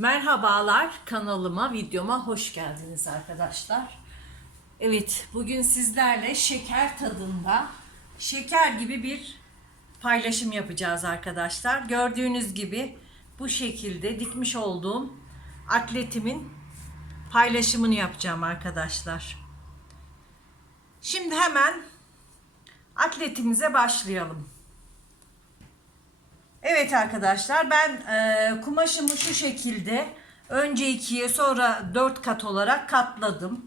Merhabalar kanalıma, videoma hoş geldiniz arkadaşlar. Evet, bugün sizlerle şeker tadında, şeker gibi bir paylaşım yapacağız arkadaşlar. Gördüğünüz gibi bu şekilde dikmiş olduğum atletimin paylaşımını yapacağım arkadaşlar. Şimdi hemen atletimize başlayalım. Evet arkadaşlar ben e, kumaşımı şu şekilde önce ikiye sonra dört kat olarak katladım.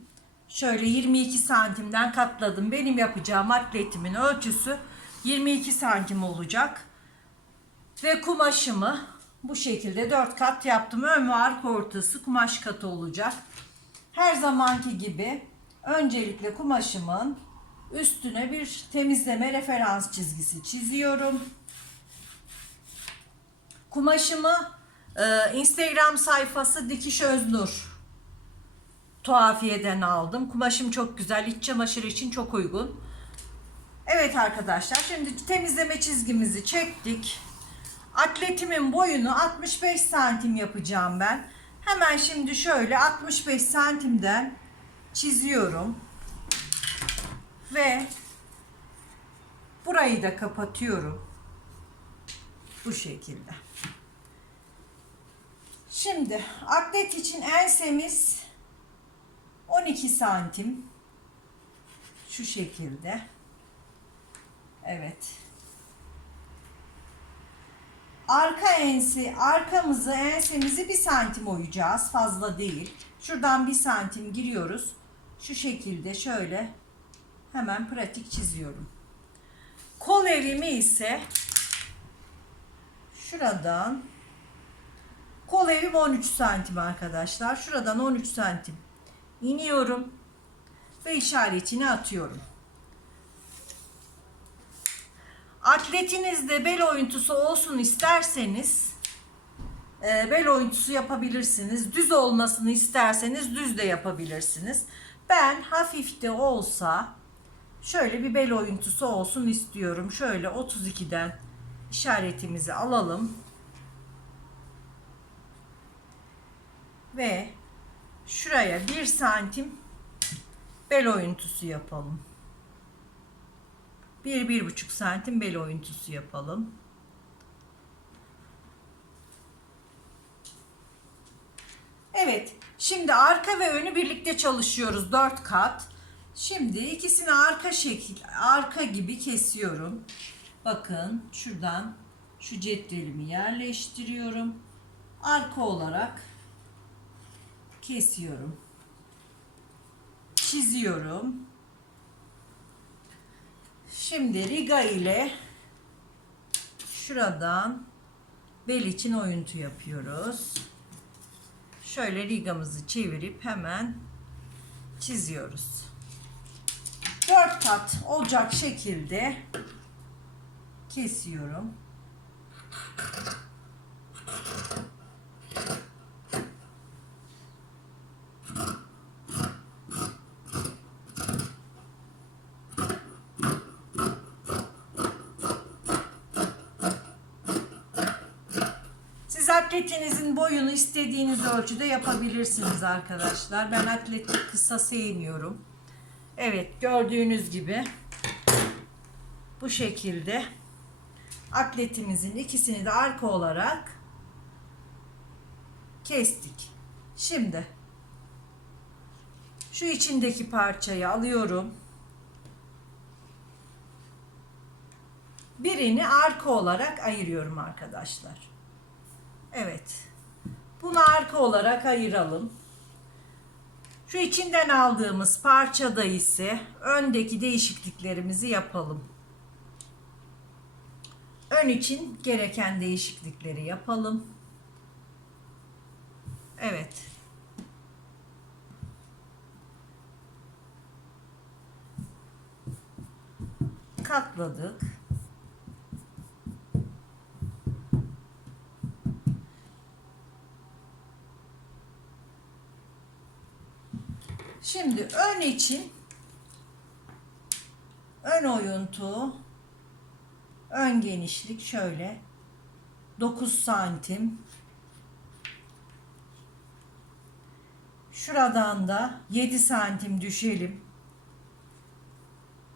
Şöyle 22 santimden katladım. Benim yapacağım atletimin ölçüsü 22 santim olacak. Ve kumaşımı bu şekilde dört kat yaptım. Ön ve arka ortası kumaş katı olacak. Her zamanki gibi öncelikle kumaşımın üstüne bir temizleme referans çizgisi çiziyorum. Kumaşımı e, Instagram sayfası Dikiş Öznur tuhafiyeden aldım. Kumaşım çok güzel. İç çamaşırı için çok uygun. Evet arkadaşlar şimdi temizleme çizgimizi çektik. Atletimin boyunu 65 santim yapacağım ben. Hemen şimdi şöyle 65 santimden çiziyorum. Ve burayı da kapatıyorum. Bu şekilde. Şimdi atlet için ensemiz 12 santim. Şu şekilde. Evet. Arka ensi, arkamızı, ensemizi bir santim oyacağız. Fazla değil. Şuradan bir santim giriyoruz. Şu şekilde şöyle hemen pratik çiziyorum. Kol evimi ise şuradan kol evim 13 santim arkadaşlar. Şuradan 13 santim iniyorum ve işaretini atıyorum. Atletinizde bel oyuntusu olsun isterseniz e, bel oyuntusu yapabilirsiniz. Düz olmasını isterseniz düz de yapabilirsiniz. Ben hafif de olsa şöyle bir bel oyuntusu olsun istiyorum. Şöyle 32'den işaretimizi alalım. Ve şuraya bir santim bel oyuntusu yapalım. Bir, bir buçuk santim bel oyuntusu yapalım. Evet. Şimdi arka ve önü birlikte çalışıyoruz. Dört kat. Şimdi ikisini arka şekil, arka gibi kesiyorum. Bakın şuradan şu cetvelimi yerleştiriyorum. Arka olarak kesiyorum. Çiziyorum. Şimdi riga ile şuradan bel için oyuntu yapıyoruz. Şöyle rigamızı çevirip hemen çiziyoruz. Dört kat olacak şekilde kesiyorum. Siz atletinizin boyunu istediğiniz ölçüde yapabilirsiniz arkadaşlar. Ben atleti kısa sevmiyorum. Evet gördüğünüz gibi bu şekilde atletimizin ikisini de arka olarak kestik. Şimdi şu içindeki parçayı alıyorum. Birini arka olarak ayırıyorum arkadaşlar. Evet. Bunu arka olarak ayıralım. Şu içinden aldığımız parçada ise öndeki değişikliklerimizi yapalım. Ön için gereken değişiklikleri yapalım. Evet. Katladık. Şimdi ön için ön oyuntu ön genişlik şöyle 9 santim Şuradan da 7 santim düşelim.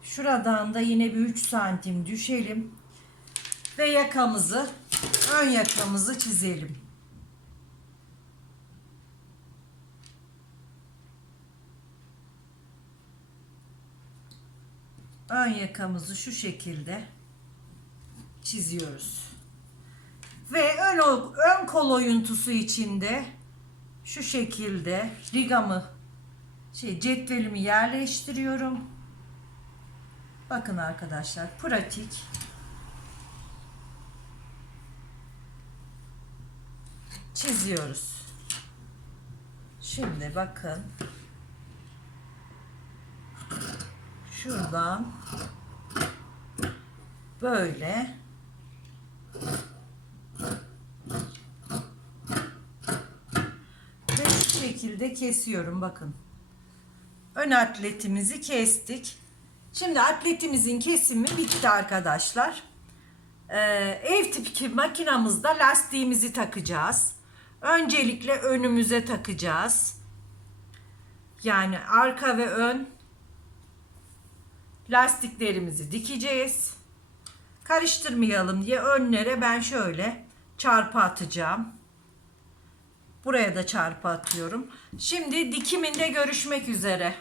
Şuradan da yine bir 3 santim düşelim. Ve yakamızı, ön yakamızı çizelim. Ön yakamızı şu şekilde çiziyoruz. Ve ön, ön kol oyuntusu içinde şu şekilde rigamı şey cetvelimi yerleştiriyorum. Bakın arkadaşlar pratik. Çiziyoruz. Şimdi bakın. Şuradan böyle ve şu şekilde kesiyorum bakın. Ön atletimizi kestik. Şimdi atletimizin kesimi bitti arkadaşlar. Ee, ev tipi makinamızda lastiğimizi takacağız. Öncelikle önümüze takacağız. Yani arka ve ön lastiklerimizi dikeceğiz. Karıştırmayalım diye önlere ben şöyle çarpı atacağım. Buraya da çarpı atıyorum. Şimdi dikiminde görüşmek üzere.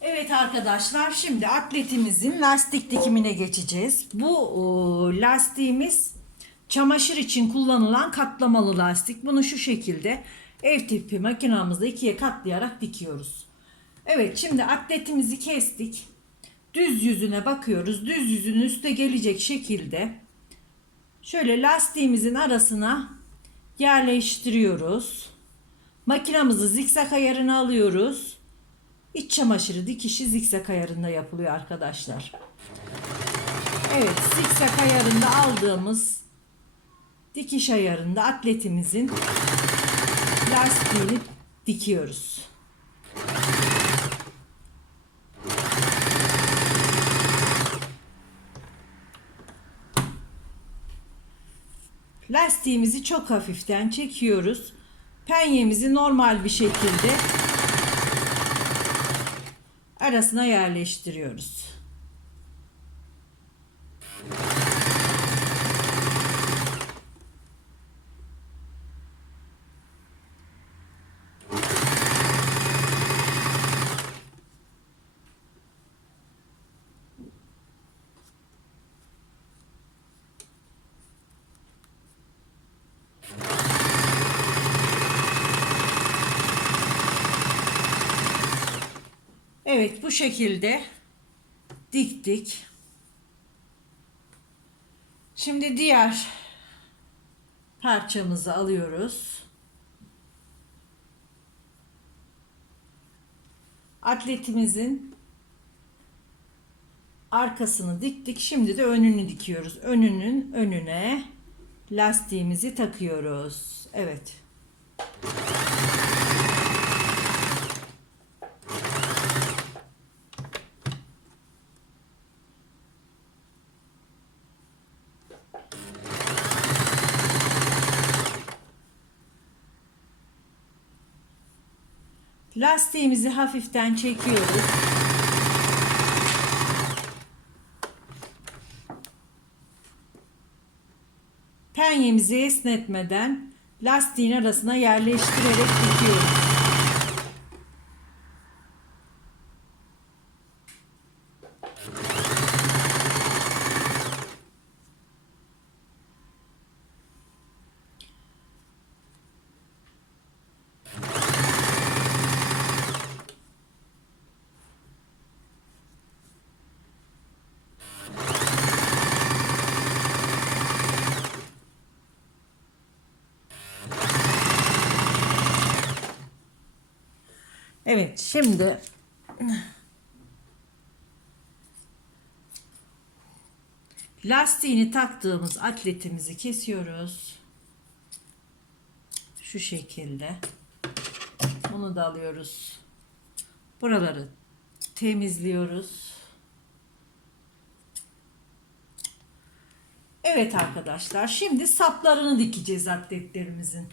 Evet arkadaşlar şimdi atletimizin lastik dikimine geçeceğiz. Bu e, lastiğimiz çamaşır için kullanılan katlamalı lastik. Bunu şu şekilde ev tipi makinamızda ikiye katlayarak dikiyoruz. Evet şimdi atletimizi kestik. Düz yüzüne bakıyoruz. Düz yüzün üste gelecek şekilde şöyle lastiğimizin arasına yerleştiriyoruz. Makinamızı zikzak ayarına alıyoruz. İç çamaşırı dikişi zikzak ayarında yapılıyor arkadaşlar. Evet zikzak ayarında aldığımız dikiş ayarında atletimizin lastiğini dikiyoruz. Lastiğimizi çok hafiften çekiyoruz. Penyemizi normal bir şekilde arasına yerleştiriyoruz. Evet bu şekilde diktik. Şimdi diğer parçamızı alıyoruz. Atletimizin arkasını diktik. Şimdi de önünü dikiyoruz. Önünün önüne lastiğimizi takıyoruz. Evet. Lastiğimizi hafiften çekiyoruz. Penyemizi esnetmeden lastiğin arasına yerleştirerek dikiyoruz. Evet şimdi lastiğini taktığımız atletimizi kesiyoruz. Şu şekilde. Bunu da alıyoruz. Buraları temizliyoruz. Evet arkadaşlar şimdi saplarını dikeceğiz atletlerimizin.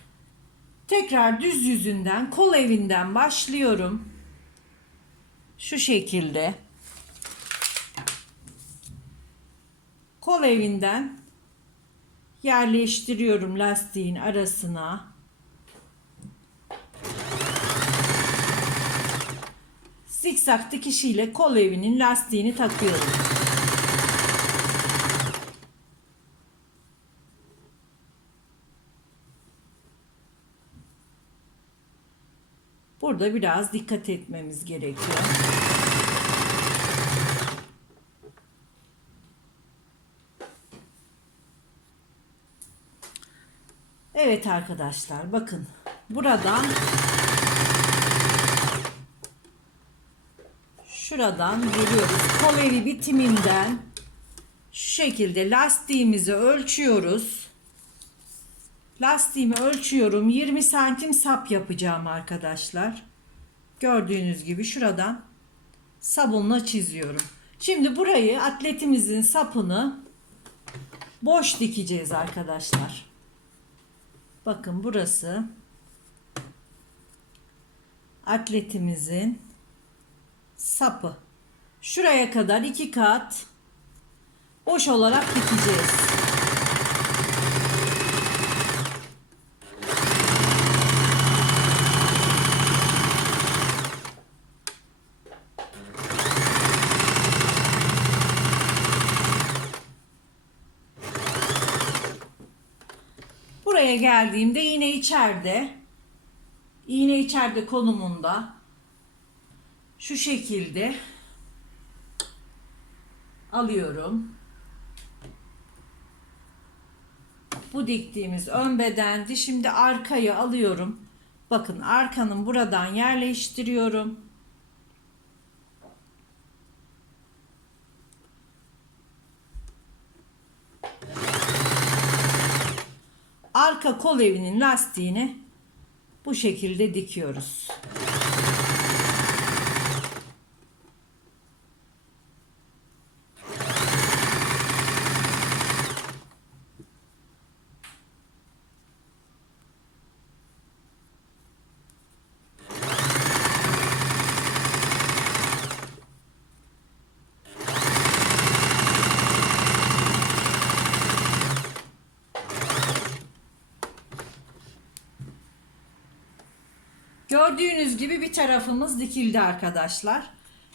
Tekrar düz yüzünden kol evinden başlıyorum. Şu şekilde. Kol evinden yerleştiriyorum lastiğin arasına. Zikzak dikişiyle kol evinin lastiğini takıyorum. Burada biraz dikkat etmemiz gerekiyor. Evet arkadaşlar bakın buradan şuradan geliyoruz. Kol evi bitiminden şu şekilde lastiğimizi ölçüyoruz. Lastiğimi ölçüyorum. 20 santim sap yapacağım arkadaşlar. Gördüğünüz gibi şuradan sabunla çiziyorum. Şimdi burayı atletimizin sapını boş dikeceğiz arkadaşlar. Bakın burası atletimizin sapı. Şuraya kadar iki kat boş olarak dikeceğiz. Buraya geldiğimde iğne içeride. İğne içeride konumunda. Şu şekilde alıyorum. Bu diktiğimiz ön bedendi. Şimdi arkayı alıyorum. Bakın arkanın buradan yerleştiriyorum. Arka kol evinin lastiğini bu şekilde dikiyoruz. Gördüğünüz gibi bir tarafımız dikildi arkadaşlar.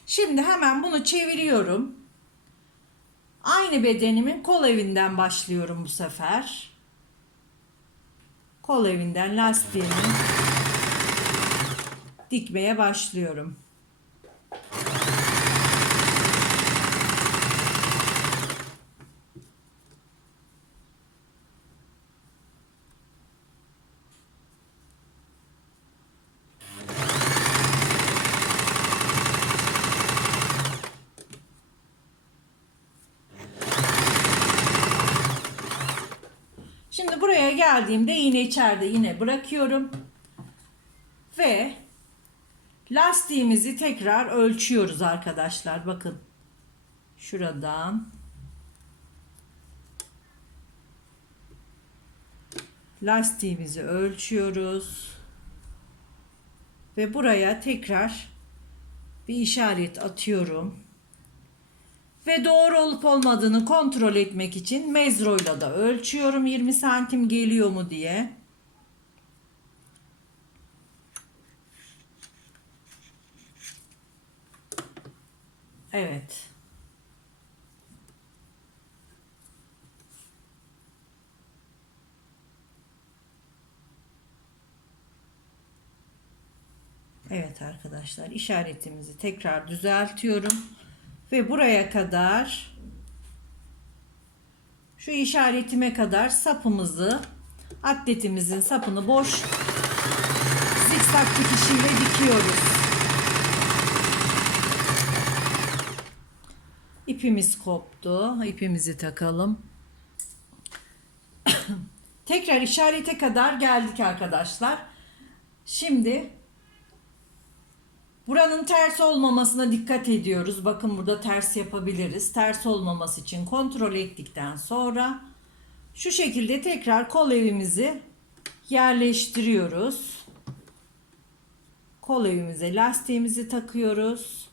Şimdi hemen bunu çeviriyorum. Aynı bedenimin kol evinden başlıyorum bu sefer. Kol evinden lastiğimi dikmeye başlıyorum. Şimdi buraya geldiğimde iğne içeride yine bırakıyorum. Ve lastiğimizi tekrar ölçüyoruz arkadaşlar. Bakın. Şuradan. Lastiğimizi ölçüyoruz. Ve buraya tekrar bir işaret atıyorum. Ve doğru olup olmadığını kontrol etmek için mezroyla da ölçüyorum 20 santim geliyor mu diye. Evet. Evet arkadaşlar işaretimizi tekrar düzeltiyorum. Ve buraya kadar şu işaretime kadar sapımızı atletimizin sapını boş zikzak dikişiyle dikiyoruz. İpimiz koptu. İpimizi takalım. Tekrar işarete kadar geldik arkadaşlar. Şimdi Buranın ters olmamasına dikkat ediyoruz. Bakın burada ters yapabiliriz. Ters olmaması için kontrol ettikten sonra Şu şekilde tekrar kol evimizi yerleştiriyoruz. Kol evimize lastiğimizi takıyoruz.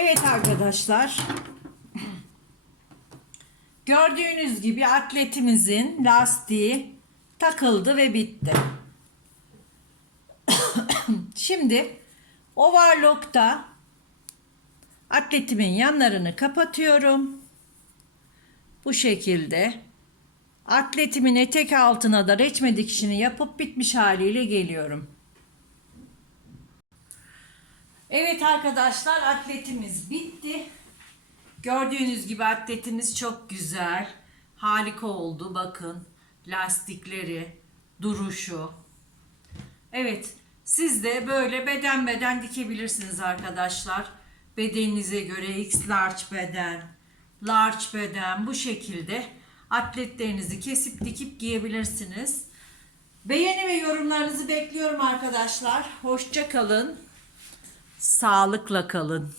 Evet arkadaşlar. Gördüğünüz gibi atletimizin lastiği takıldı ve bitti. Şimdi overlock'ta atletimin yanlarını kapatıyorum. Bu şekilde atletimin etek altına da reçme dikişini yapıp bitmiş haliyle geliyorum. Evet arkadaşlar atletimiz bitti. Gördüğünüz gibi atletimiz çok güzel. Harika oldu bakın. Lastikleri, duruşu. Evet siz de böyle beden beden dikebilirsiniz arkadaşlar. Bedeninize göre X large beden, large beden bu şekilde atletlerinizi kesip dikip giyebilirsiniz. Beğeni ve yorumlarınızı bekliyorum arkadaşlar. Hoşça kalın. Sağlıkla kalın.